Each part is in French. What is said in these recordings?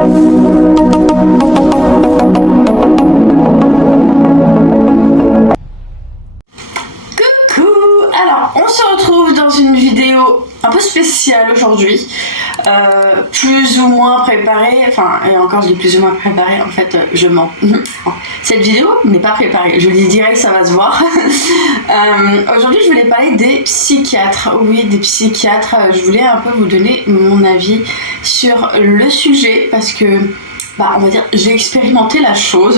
Alors, on se retrouve dans une vidéo un peu spéciale aujourd'hui, plus ou moins préparée, enfin, et encore je dis plus ou moins préparée, en fait, je mens. Cette vidéo n'est pas préparée, je vous dis direct, ça va se voir. Aujourd'hui, je voulais parler des psychiatres. Oui, des psychiatres, je voulais un peu vous donner mon avis sur le sujet, parce que on va dire, j'ai expérimenté la chose.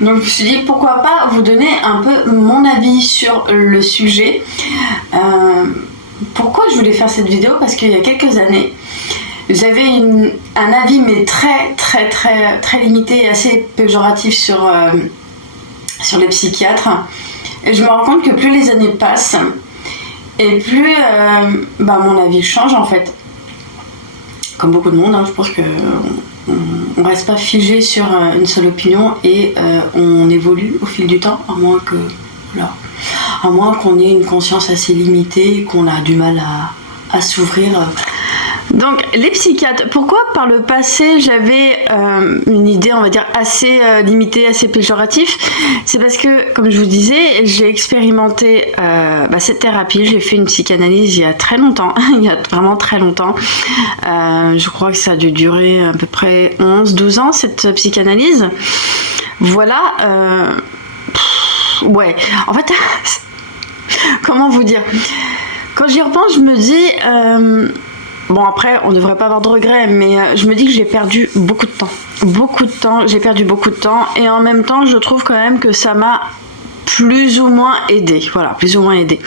Donc je me suis dit, pourquoi pas vous donner un peu mon avis sur le sujet. Pourquoi je voulais faire cette vidéo? Parce qu'il y a quelques années, j'avais un avis mais très limité et assez péjoratif sur les psychiatres. Et je me rends compte que plus les années passent, et plus mon avis change en fait. Comme beaucoup de monde, hein, je pense que on reste pas figé sur une seule opinion et on évolue au fil du temps, à moins qu'on ait une conscience assez limitée et qu'on a du mal à s'ouvrir. Donc les psychiatres, pourquoi par le passé j'avais une idée, on va dire, assez limitée, assez péjorative? C'est parce que, comme je vous disais, j'ai expérimenté cette thérapie. J'ai fait une psychanalyse il y a très longtemps, il y a vraiment très longtemps. Je crois que ça a dû durer à peu près 11-12 ans, cette psychanalyse. Voilà. Ouais, en fait, comment vous dire? Quand j'y repense, je me dis... Bon, après, on ne devrait pas avoir de regrets, mais je me dis que j'ai perdu beaucoup de temps. J'ai perdu beaucoup de temps. Et en même temps, je trouve quand même que ça m'a plus ou moins aidé. Voilà, plus ou moins aidé.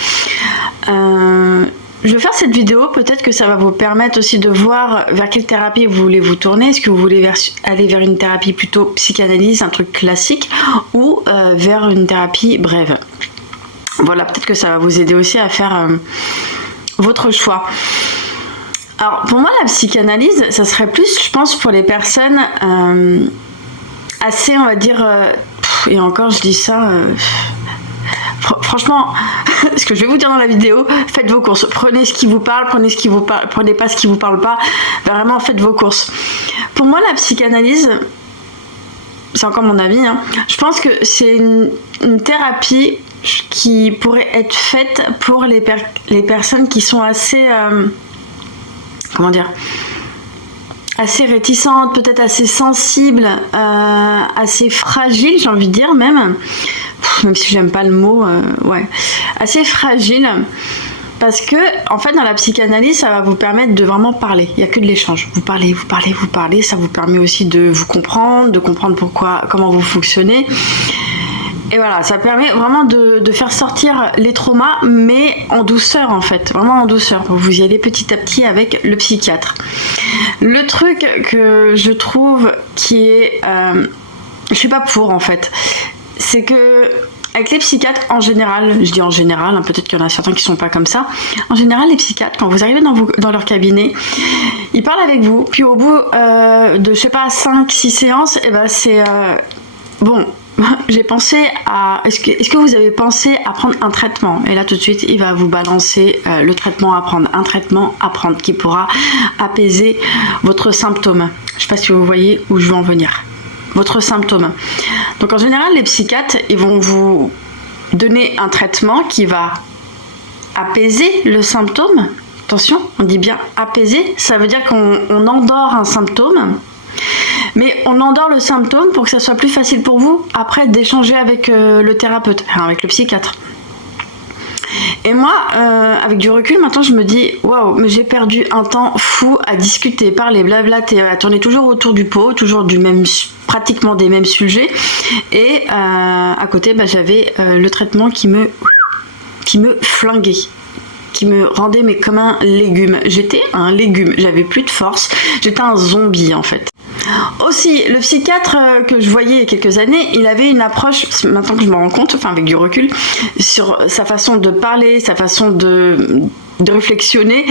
Je vais faire cette vidéo. Peut-être que ça va vous permettre aussi de voir vers quelle thérapie vous voulez vous tourner. Est-ce que vous voulez aller vers une thérapie plutôt psychanalyse, un truc classique, ou vers une thérapie brève. Voilà, peut-être que ça va vous aider aussi à faire votre choix. Alors, pour moi, la psychanalyse, ça serait plus, je pense, pour les personnes assez, on va dire... et encore, je dis ça... franchement, ce que je vais vous dire dans la vidéo, faites vos courses. Prenez ce qui vous parle, prenez pas ce qui vous parle pas. Vraiment, faites vos courses. Pour moi, la psychanalyse, c'est encore mon avis, hein, je pense que c'est une thérapie qui pourrait être faite pour les personnes qui sont assez... comment dire, assez réticente, peut-être assez sensible, assez fragile, j'ai envie de dire même si j'aime pas le mot, assez fragile, parce que en fait dans la psychanalyse ça va vous permettre de vraiment parler, il n'y a que de l'échange, vous parlez, ça vous permet aussi de vous comprendre, comment vous fonctionnez. Et voilà, ça permet vraiment de faire sortir les traumas, mais en douceur en fait, vraiment en douceur. Vous y allez petit à petit avec le psychiatre. Le truc que je trouve qui est... je suis pas pour en fait, c'est que avec les psychiatres en général, je dis en général, hein, peut-être qu'il y en a certains qui sont pas comme ça. En général, les psychiatres, quand vous arrivez dans leur cabinet, ils parlent avec vous, puis au bout de, je sais pas, 5-6 séances, et c'est... bon... J'ai pensé à... Est-ce que vous avez pensé à prendre un traitement? Et là, tout de suite, il va vous balancer le traitement à prendre. Un traitement à prendre qui pourra apaiser votre symptôme. Je ne sais pas si vous voyez où je veux en venir. Votre symptôme. Donc, en général, les psychiatres, ils vont vous donner un traitement qui va apaiser le symptôme. Attention, on dit bien apaiser. Ça veut dire qu'on endort un symptôme. Mais on endort le symptôme pour que ça soit plus facile pour vous après d'échanger avec le thérapeute, enfin avec le psychiatre. Et moi, avec du recul, maintenant je me dis waouh, mais j'ai perdu un temps fou à discuter, parler, blablater, à tourner toujours autour du pot, toujours pratiquement des mêmes sujets. Et à côté, j'avais le traitement qui me flinguait, qui me rendait comme un légume. J'étais un légume, j'avais plus de force, j'étais un zombie en fait. Aussi, le psychiatre que je voyais il y a quelques années, il avait une approche, maintenant que je me rends compte, enfin avec du recul, sur sa façon de parler, sa façon de de réflexionner.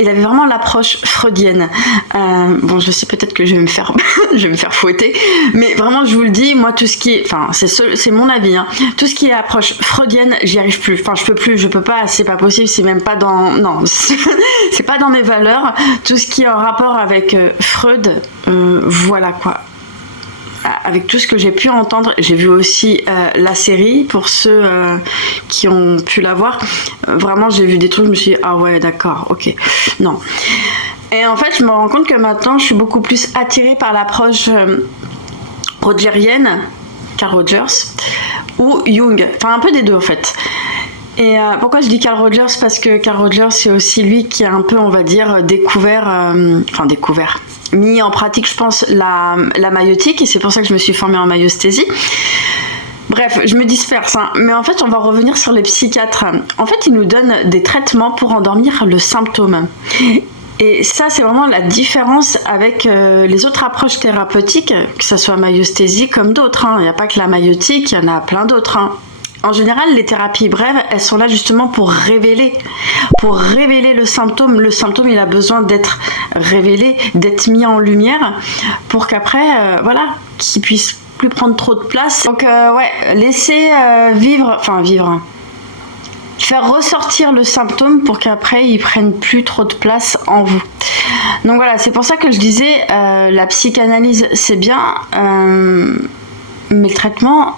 Il avait vraiment l'approche freudienne. Bon, je sais peut-être que je vais me faire, je vais me faire fouetter, mais vraiment, je vous le dis, moi, tout ce qui est, enfin, c'est mon avis, hein, tout ce qui est approche freudienne, j'y arrive plus. Enfin, je peux pas, c'est pas possible, c'est même pas dans, non, c'est pas dans mes valeurs. Tout ce qui est en rapport avec Freud, voilà quoi. Avec tout ce que j'ai pu entendre, j'ai vu aussi la série, pour ceux qui ont pu la voir. Vraiment, j'ai vu des trucs, je me suis dit, ah ouais, d'accord, ok, non. Et en fait, je me rends compte que maintenant, je suis beaucoup plus attirée par l'approche rogerienne, Carl Rogers, ou Jung, enfin un peu des deux en fait. Et pourquoi je dis Carl Rogers? Parce que Carl Rogers, c'est aussi lui qui a un peu, on va dire, découvert, mis en pratique, je pense, la maïotique, et c'est pour ça que je me suis formée en maïosthésie. Bref, je me disperse, hein. Mais en fait, on va revenir sur les psychiatres. En fait, ils nous donnent des traitements pour endormir le symptôme. Et ça, c'est vraiment la différence avec les autres approches thérapeutiques, que ce soit maïosthésie comme d'autres, hein. Il n'y a pas que la maïotique, il y en a plein d'autres, hein. En général, les thérapies brèves, elles sont là justement pour révéler le symptôme. Le symptôme, il a besoin d'être révélé, d'être mis en lumière, pour qu'après, voilà, qu'il puisse plus prendre trop de place. Donc, ouais, laisser vivre, faire ressortir le symptôme pour qu'après, il prenne plus trop de place en vous. Donc voilà, c'est pour ça que je disais, la psychanalyse, c'est bien. Mais le traitement,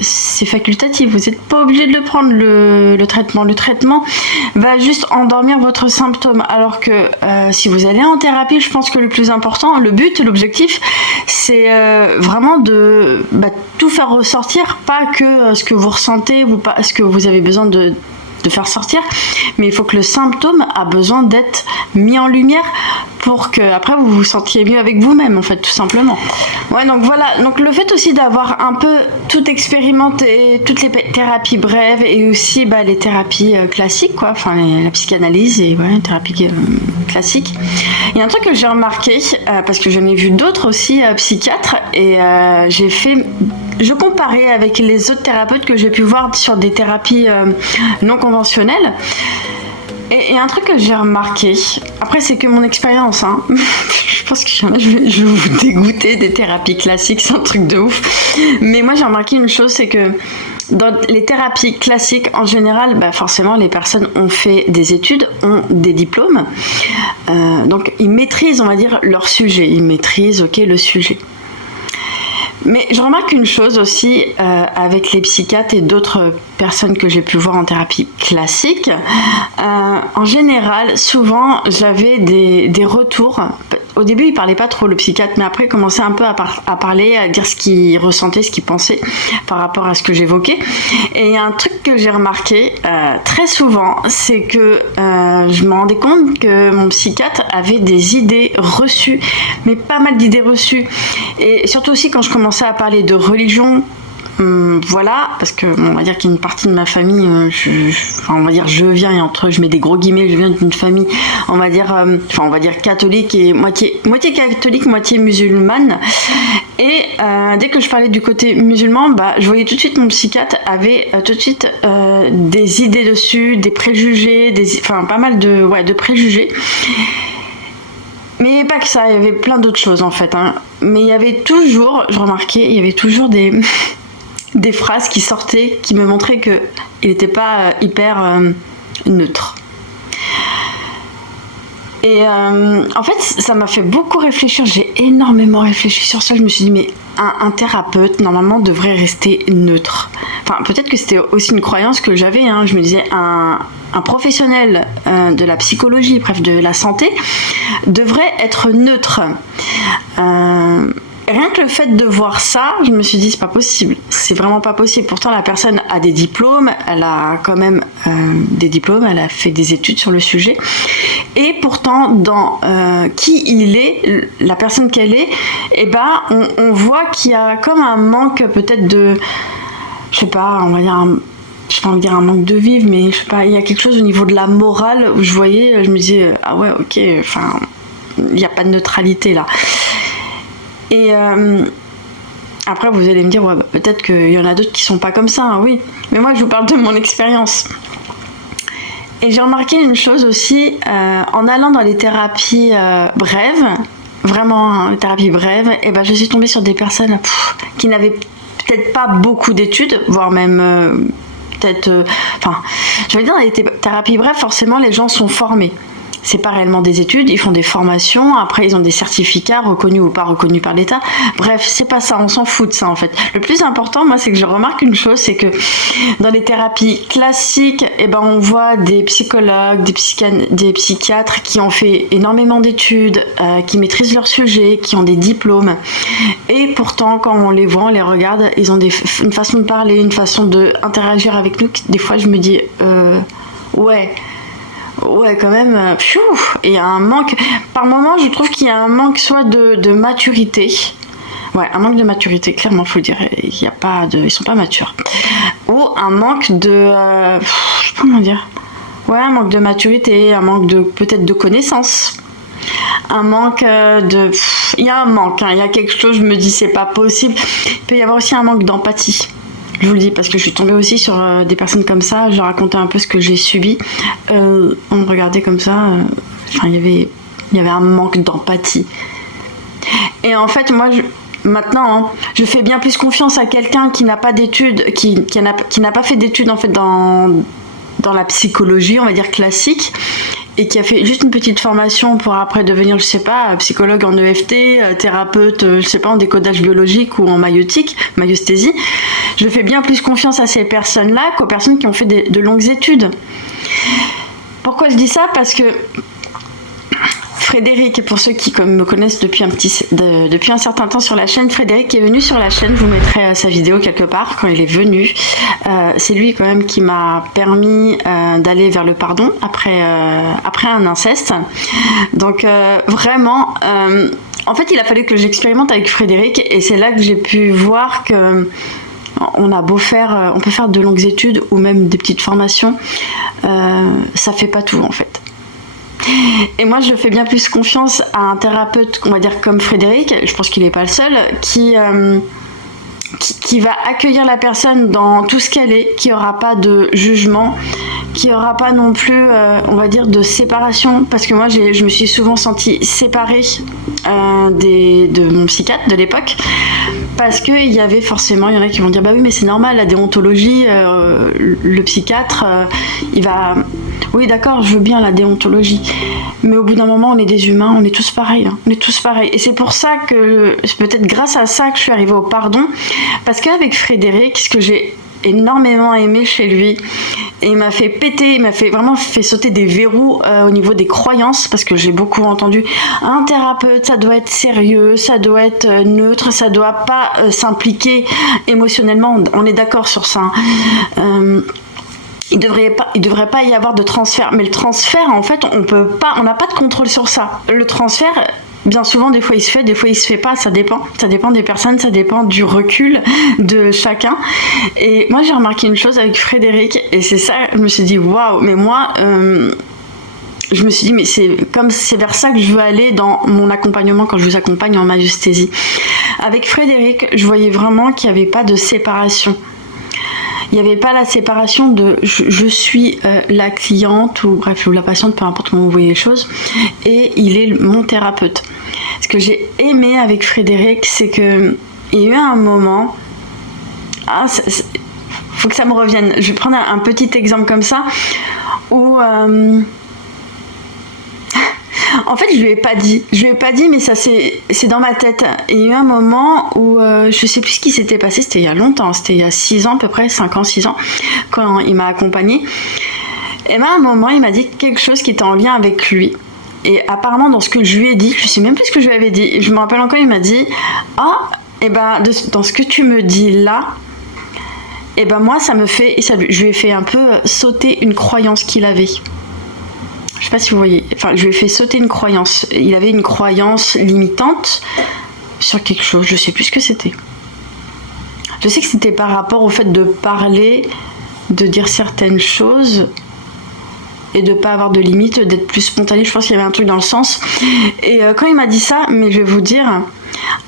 c'est facultatif. Vous n'êtes pas obligé de le prendre, le traitement. Le traitement va juste endormir votre symptôme. Alors que si vous allez en thérapie, je pense que le plus important, le but, l'objectif, c'est vraiment de tout faire ressortir. Pas que ce que vous ressentez ou pas ce que vous avez besoin de faire sortir, mais il faut que le symptôme a besoin d'être mis en lumière pour que après vous vous sentiez mieux avec vous-même, en fait, tout simplement. Ouais, donc voilà, donc le fait aussi d'avoir un peu tout expérimenté, toutes les thérapies brèves et aussi les thérapies classiques, quoi, enfin la psychanalyse et les thérapies classiques. Il y a un truc que j'ai remarqué, parce que j'en ai vu d'autres aussi psychiatres, et je comparais avec les autres thérapeutes que j'ai pu voir sur des thérapies non conventionnelles. Et un truc que j'ai remarqué, après c'est que mon expérience, hein. Je pense que je vais vous dégoûter des thérapies classiques, c'est un truc de ouf. Mais moi j'ai remarqué une chose, c'est que dans les thérapies classiques, en général, forcément les personnes ont fait des études, ont des diplômes. Donc ils maîtrisent, on va dire, leur sujet, ils maîtrisent le sujet. Mais je remarque une chose aussi avec les psychiatres et d'autres personnes que j'ai pu voir en thérapie classique. En général, souvent, j'avais des retours. Au début, il parlait pas trop, le psychiatre, mais après, il commençait un peu à parler, à dire ce qu'il ressentait, ce qu'il pensait par rapport à ce que j'évoquais. Et il y a un truc que j'ai remarqué très souvent, c'est que je me rendais compte que mon psychiatre avait des idées reçues, mais pas mal d'idées reçues. Et surtout aussi quand je commençais à parler de religion, voilà, parce que on va dire qu'il y a une partie de ma famille, je mets des gros guillemets, je viens d'une famille, on va dire catholique et moitié catholique, moitié musulmane. Et dès que je parlais du côté musulman, je voyais tout de suite mon psychiatre avait tout de suite des idées dessus, des préjugés, pas mal de préjugés. Mais pas que ça, il y avait plein d'autres choses en fait, hein. Mais il y avait toujours, je remarquais, il y avait toujours des phrases qui sortaient, qui me montraient qu'il n'était pas hyper neutre. Et en fait, ça m'a fait beaucoup réfléchir, j'ai énormément réfléchi sur ça. Je me suis dit, mais un thérapeute, normalement, devrait rester neutre. Enfin, peut-être que c'était aussi une croyance que j'avais, hein. Je me disais, un professionnel de la psychologie, bref, de la santé, devrait être neutre. Rien que le fait de voir ça, je me suis dit, c'est pas possible. C'est vraiment pas possible. Pourtant, la personne a des diplômes, elle a quand même des diplômes, elle a fait des études sur le sujet. Et pourtant, dans qui il est, la personne qu'elle est, on voit qu'il y a comme un manque peut-être de, je sais pas, on va dire je vais pas dire un manque de vivre, mais je sais pas, il y a quelque chose au niveau de la morale où je me disais, ah ouais, ok, enfin, il n'y a pas de neutralité là. Et après, vous allez me dire, ouais, peut-être qu'il y en a d'autres qui sont pas comme ça, hein, oui. Mais moi, je vous parle de mon expérience. Et j'ai remarqué une chose aussi, en allant dans les thérapies brèves, vraiment hein, les thérapies brèves, et ben je suis tombée sur des personnes qui n'avaient peut-être pas beaucoup d'études, voire même peut-être... Enfin, je veux dire, dans les thérapies brèves, forcément, les gens sont formés. C'est pas réellement des études, ils font des formations, après ils ont des certificats reconnus ou pas reconnus par l'État. Bref, c'est pas ça, on s'en fout de ça en fait. Le plus important, moi, c'est que je remarque une chose, c'est que dans les thérapies classiques, eh ben, on voit des psychologues, des psychiatres qui ont fait énormément d'études, qui maîtrisent leur sujet, qui ont des diplômes. Et pourtant, quand on les voit, on les regarde, ils ont une façon de parler, une façon d'interagir avec nous. Des fois, je me dis, ouais, quand même, et il y a un manque. Par moment, je trouve qu'il y a un manque soit de maturité. Ouais, un manque de maturité, clairement, faut le dire. Ils sont pas matures. Ou un manque de. Comment dire ? Ouais, un manque de maturité, un manque peut-être de connaissances. Un manque de. Il y a un manque, hein, il y a quelque chose, je me dis, c'est pas possible. Il peut y avoir aussi un manque d'empathie. Je vous le dis parce que je suis tombée aussi sur des personnes comme ça. Je racontais un peu ce que j'ai subi. On me regardait comme ça. Il y avait un manque d'empathie. Et en fait, moi, maintenant, je fais bien plus confiance à quelqu'un qui n'a pas d'études, qui n'a pas fait d'études en fait dans la psychologie, on va dire classique, et qui a fait juste une petite formation pour après devenir, je sais pas, psychologue en EFT, thérapeute, je sais pas, en décodage biologique ou en maïeusthésie. Je fais bien plus confiance à ces personnes-là qu'aux personnes qui ont fait de longues études. Pourquoi je dis ça ? Parce que Frédéric, pour ceux qui me connaissent depuis un certain temps sur la chaîne, Frédéric est venu sur la chaîne, je vous mettrai sa vidéo quelque part quand il est venu. C'est lui quand même qui m'a permis d'aller vers le pardon après un inceste. Donc vraiment, en fait il a fallu que j'expérimente avec Frédéric et c'est là que j'ai pu voir que on peut faire de longues études ou même des petites formations, ça fait pas tout en fait. Et moi, je fais bien plus confiance à un thérapeute, on va dire comme Frédéric, je pense qu'il n'est pas le seul, qui va accueillir la personne dans tout ce qu'elle est, qui n'aura pas de jugement, qui n'aura pas non plus, on va dire, de séparation. Parce que moi, je me suis souvent sentie séparée de mon psychiatre de l'époque. Parce qu'il y avait forcément, il y en a qui vont dire, bah oui, mais c'est normal, la déontologie, le psychiatre, il va... Oui, d'accord, je veux bien la déontologie. Mais au bout d'un moment, on est des humains, on est tous pareils. On est tous pareils. Et c'est pour ça que, c'est peut-être grâce à ça que je suis arrivée au pardon. Parce qu'avec Frédéric, ce que j'ai énormément aimé chez lui, et il m'a fait péter, il m'a vraiment fait sauter des verrous au niveau des croyances, parce que j'ai beaucoup entendu un thérapeute, ça doit être sérieux, ça doit être neutre, ça doit pas s'impliquer émotionnellement. On est d'accord sur ça. Il devrait pas y avoir de transfert, mais le transfert en fait on n'a pas de contrôle sur ça. Le transfert, bien souvent, des fois il se fait, des fois il se fait pas, ça dépend des personnes, ça dépend du recul de chacun. Et moi j'ai remarqué une chose avec Frédéric, et c'est ça, je me suis dit waouh, mais moi je me suis dit mais c'est vers ça que je veux aller dans mon accompagnement quand je vous accompagne en maïeusthésie. Avec Frédéric, je voyais vraiment qu'il n'y avait pas de séparation. Il n'y avait pas la séparation de je suis la cliente ou bref, ou la patiente, peu importe comment vous voyez les choses, et il est mon thérapeute. Ce que j'ai aimé avec Frédéric, c'est que il y a eu un moment, faut que ça me revienne. Je vais prendre un petit exemple comme ça, où en fait, je lui ai pas dit, mais ça c'est dans ma tête. Et il y a eu un moment où je sais plus ce qui s'était passé, c'était il y a longtemps, c'était il y a 6 ans à peu près, 5 ans, 6 ans, quand il m'a accompagnée. Et ben à un moment, il m'a dit quelque chose qui était en lien avec lui. Et apparemment, dans ce que je lui ai dit, je sais même plus ce que je lui avais dit. Je me rappelle encore, il m'a dit dans ce que tu me dis là, et ben moi ça me fait, je lui ai fait un peu sauter une croyance qu'il avait. Je sais pas si vous voyez, je lui ai fait sauter une croyance. Il avait une croyance limitante sur quelque chose, je sais plus ce que c'était. Je sais que c'était par rapport au fait de parler, de dire certaines choses et de pas avoir de limite, d'être plus spontané. Je pense qu'il y avait un truc dans le sens. Et quand il m'a dit ça, mais je vais vous dire,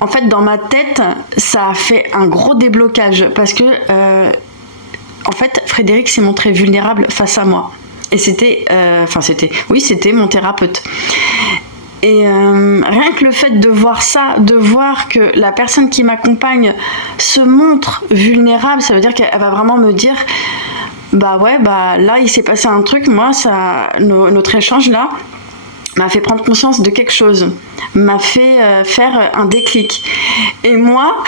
en fait dans ma tête, ça a fait un gros déblocage parce que en fait Frédéric s'est montré vulnérable face à moi. Et c'était mon thérapeute. Et rien que le fait de voir ça, de voir que la personne qui m'accompagne se montre vulnérable, ça veut dire qu'elle va vraiment me dire bah ouais, bah là il s'est passé un truc, moi notre échange là m'a fait prendre conscience de quelque chose, m'a fait faire un déclic. Et moi,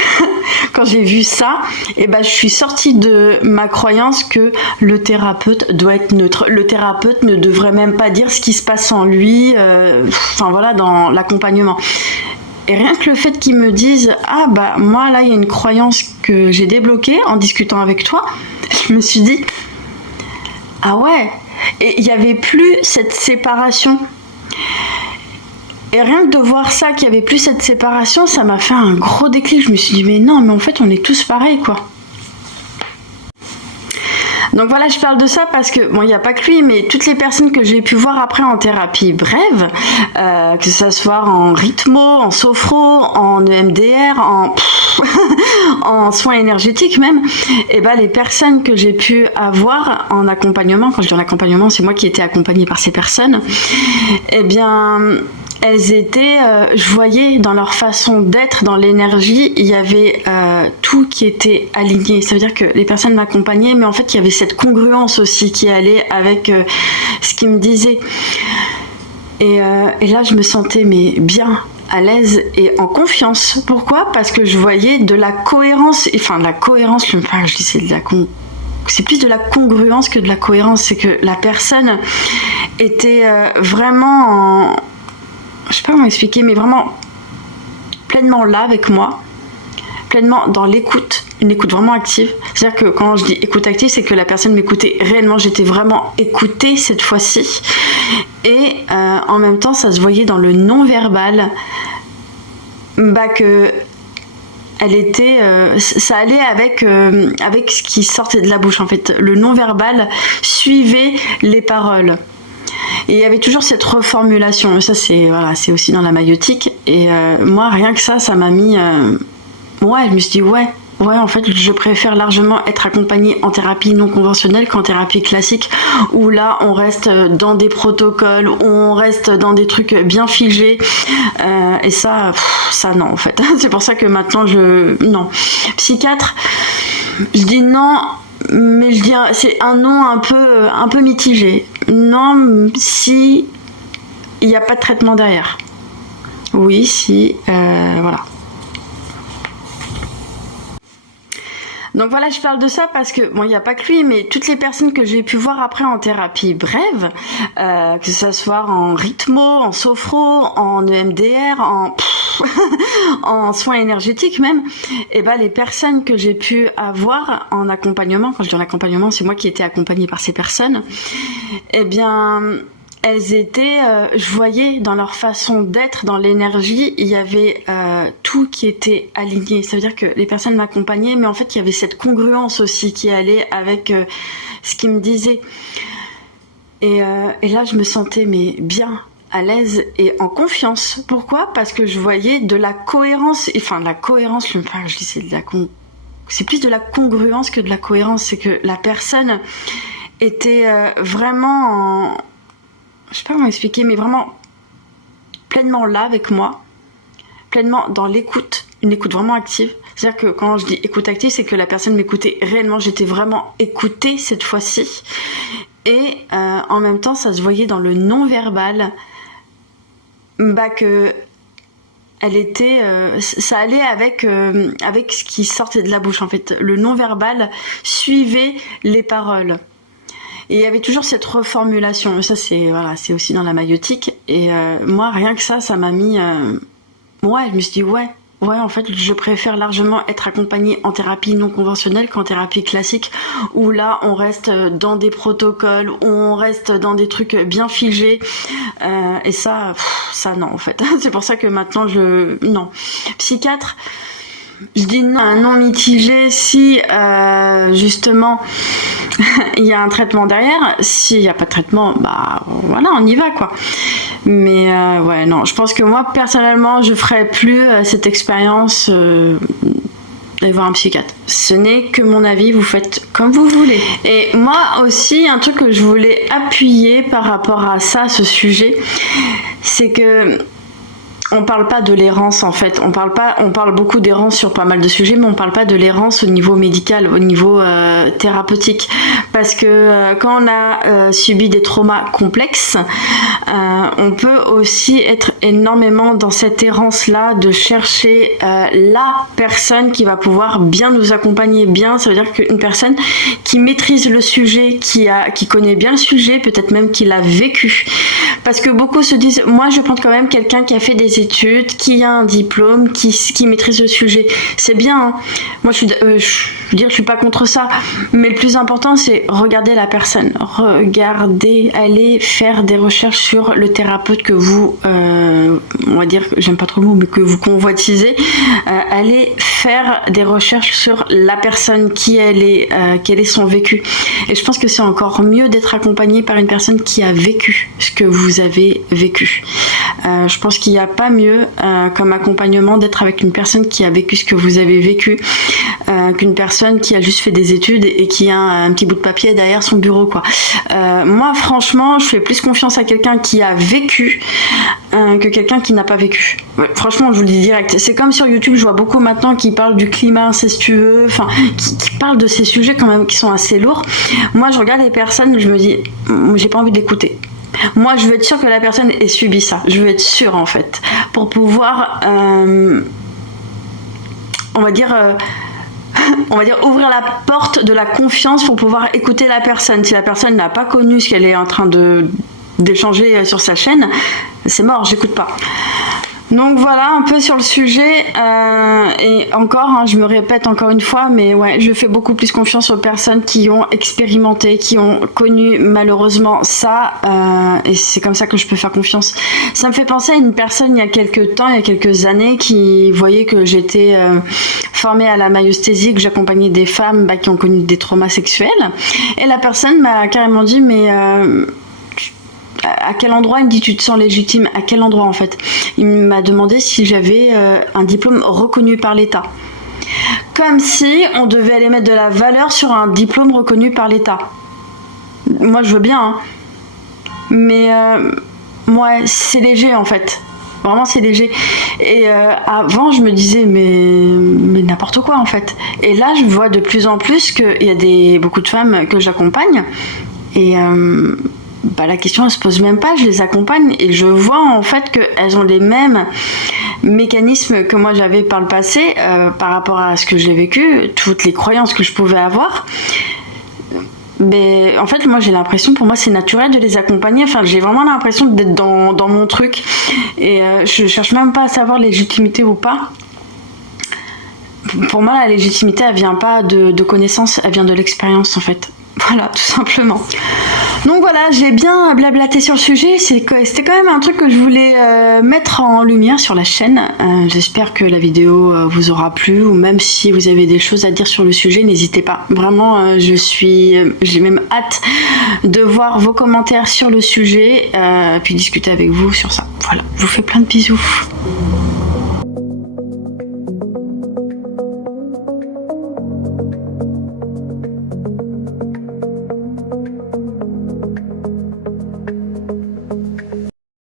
quand j'ai vu ça, je suis sortie de ma croyance que le thérapeute doit être neutre. Le thérapeute ne devrait même pas dire ce qui se passe en lui, dans l'accompagnement. Et rien que le fait qu'ils me disent « Ah bah moi là il y a une croyance que j'ai débloquée en discutant avec toi », je me suis dit « Ah ouais !» Et il n'y avait plus cette séparation. Et rien que de voir ça, qu'il n'y avait plus cette séparation, ça m'a fait un gros déclic. Je me suis dit, mais non, mais en fait, on est tous pareils, quoi. Donc voilà, je parle de ça parce que, bon, il n'y a pas que lui, mais toutes les personnes que j'ai pu voir après en thérapie brève, que ce soit en rythmo, en sophro, en EMDR, en soins énergétiques même, les personnes que j'ai pu avoir en accompagnement, quand je dis en accompagnement, c'est moi qui étais accompagnée par ces personnes, elles étaient, je voyais dans leur façon d'être, dans l'énergie, il y avait tout qui était aligné. Ça veut dire que les personnes m'accompagnaient, mais en fait, il y avait cette congruence aussi qui allait avec ce qu'ils me disaient. Et là, je me sentais bien, à l'aise et en confiance. Pourquoi ? Parce que je voyais de la cohérence, c'est plus de la congruence que de la cohérence. C'est que la personne était vraiment je sais pas comment expliquer, mais vraiment pleinement là avec moi, pleinement dans l'écoute, une écoute vraiment active. C'est-à-dire que quand je dis écoute active, c'est que la personne m'écoutait réellement, j'étais vraiment écoutée cette fois-ci. Et en même temps, ça se voyait dans le non-verbal, que elle était, ça allait avec ce qui sortait de la bouche en fait. Le non-verbal suivait les paroles. Et il y avait toujours cette reformulation. Ça, c'est aussi dans la maïeutique. Et moi, rien que ça m'a mis... je me suis dit, ouais, en fait, je préfère largement être accompagnée en thérapie non conventionnelle qu'en thérapie classique, où là, on reste dans des protocoles, où on reste dans des trucs bien figés. Et ça, non, en fait. C'est pour ça que maintenant, non. Psychiatre, je dis non... Mais je dis c'est un nom un peu mitigé. Non, si il n'y a pas de traitement derrière. Oui, si, voilà. Donc voilà, je parle de ça parce que, bon, il n'y a pas que lui, mais toutes les personnes que j'ai pu voir après en thérapie brève, que ce soit en rythmo, en sophro, en EMDR, en soins énergétiques même, les personnes que j'ai pu avoir en accompagnement, quand je dis en accompagnement, c'est moi qui étais accompagnée par ces personnes, elles étaient, je voyais dans leur façon d'être, dans l'énergie, il y avait tout qui était aligné. Ça veut dire que les personnes m'accompagnaient, mais en fait, il y avait cette congruence aussi qui allait avec ce qu'ils me disaient. Et là, je me sentais bien, à l'aise et en confiance. Pourquoi ? Parce que je voyais de la cohérence, c'est plus de la congruence que de la cohérence. C'est que la personne était vraiment je sais pas comment expliquer, mais vraiment pleinement là avec moi, pleinement dans l'écoute, une écoute vraiment active. C'est-à-dire que quand je dis écoute active, c'est que la personne m'écoutait réellement, j'étais vraiment écoutée cette fois-ci. Et en même temps, ça se voyait dans le non-verbal, que elle était, ça allait avec ce qui sortait de la bouche en fait. Le non-verbal suivait les paroles. Et il y avait toujours cette reformulation. Ça, c'est aussi dans la maïeutique. Et moi, rien que ça m'a mis... je me suis dit, ouais, en fait, je préfère largement être accompagnée en thérapie non conventionnelle qu'en thérapie classique, où là, on reste dans des protocoles, où on reste dans des trucs bien figés. Et ça, non, en fait. C'est pour ça que maintenant, non. Psychiatre... Je dis non, un non mitigé si justement il y a un traitement derrière. S'il n'y a pas de traitement, voilà, on y va quoi. Mais non, je pense que moi personnellement, je ferais plus cette expérience allez voir un psychiatre. Ce n'est que mon avis, vous faites comme vous voulez. Et moi aussi, un truc que je voulais appuyer par rapport à ça, ce sujet, c'est que on parle pas de l'errance en fait, on parle beaucoup d'errance sur pas mal de sujets, mais on parle pas de l'errance au niveau médical, au niveau thérapeutique, parce que quand on a subi des traumas complexes, on peut aussi être énormément dans cette errance là de chercher la personne qui va pouvoir bien nous accompagner. Bien, ça veut dire qu'une personne qui maîtrise le sujet, qui connaît bien le sujet, peut-être même qui l'a vécu, parce que beaucoup se disent, moi je vais prendre quand même quelqu'un qui a fait des études, qui a un diplôme, qui maîtrise le sujet. C'est bien, hein. Moi je suis pas contre ça, mais le plus important c'est regarder la personne, aller faire des recherches sur le thérapeute que vous, on va dire, j'aime pas trop le mot, mais que vous convoitisez, allez faire des recherches sur la personne, qui elle est, quel est son vécu. Et je pense que c'est encore mieux d'être accompagné par une personne qui a vécu ce que vous avez vécu. Je pense qu'il n'y a pas mieux comme accompagnement d'être avec une personne qui a vécu ce que vous avez vécu qu'une personne qui a juste fait des études et qui a un petit bout de papier derrière son bureau, quoi. Moi franchement je fais plus confiance à quelqu'un qui a vécu que quelqu'un qui n'a pas vécu. Ouais, franchement je vous le dis direct, c'est comme sur YouTube, je vois beaucoup maintenant qui parlent du climat incestueux, enfin qui parlent de ces sujets quand même qui sont assez lourds. Moi je regarde les personnes, je me dis j'ai pas envie d'écouter. Moi, je veux être sûre que la personne ait subi ça. Je veux être sûre, en fait, pour pouvoir, on va dire, ouvrir la porte de la confiance pour pouvoir écouter la personne. Si la personne n'a pas connu ce qu'elle est en train d'échanger sur sa chaîne, c'est mort, j'écoute pas. Donc voilà un peu sur le sujet, et encore, hein, je me répète encore une fois, mais ouais, je fais beaucoup plus confiance aux personnes qui ont expérimenté, qui ont connu malheureusement ça, et c'est comme ça que je peux faire confiance. Ça me fait penser à une personne il y a quelques années, qui voyait que j'étais formée à la maïeusthésie, que j'accompagnais des femmes qui ont connu des traumas sexuels, et la personne m'a carrément dit, mais à quel endroit? Il me dit, tu te sens légitime? À quel endroit en fait? Il m'a demandé si j'avais un diplôme reconnu par l'État. Comme si on devait aller mettre de la valeur sur un diplôme reconnu par l'État. Moi je veux bien, hein. Mais ouais, c'est léger en fait. Vraiment c'est léger. Et avant je me disais mais n'importe quoi en fait. Et là je vois de plus en plus qu'il y a beaucoup de femmes que j'accompagne. Et la question elle se pose même pas, je les accompagne et je vois en fait qu'elles ont les mêmes mécanismes que moi j'avais par le passé, par rapport à ce que j'ai vécu, toutes les croyances que je pouvais avoir. Mais en fait moi j'ai l'impression, pour moi c'est naturel de les accompagner, enfin j'ai vraiment l'impression d'être dans mon truc, et je cherche même pas à savoir légitimité ou pas. Pour moi la légitimité elle vient pas de connaissances, elle vient de l'expérience en fait. Voilà, tout simplement. Donc voilà, j'ai bien blablaté sur le sujet. C'était quand même un truc que je voulais mettre en lumière sur la chaîne. J'espère que la vidéo vous aura plu, ou même si vous avez des choses à dire sur le sujet, n'hésitez pas. Vraiment, j'ai même hâte de voir vos commentaires sur le sujet, puis discuter avec vous sur ça. Voilà, je vous fais plein de bisous.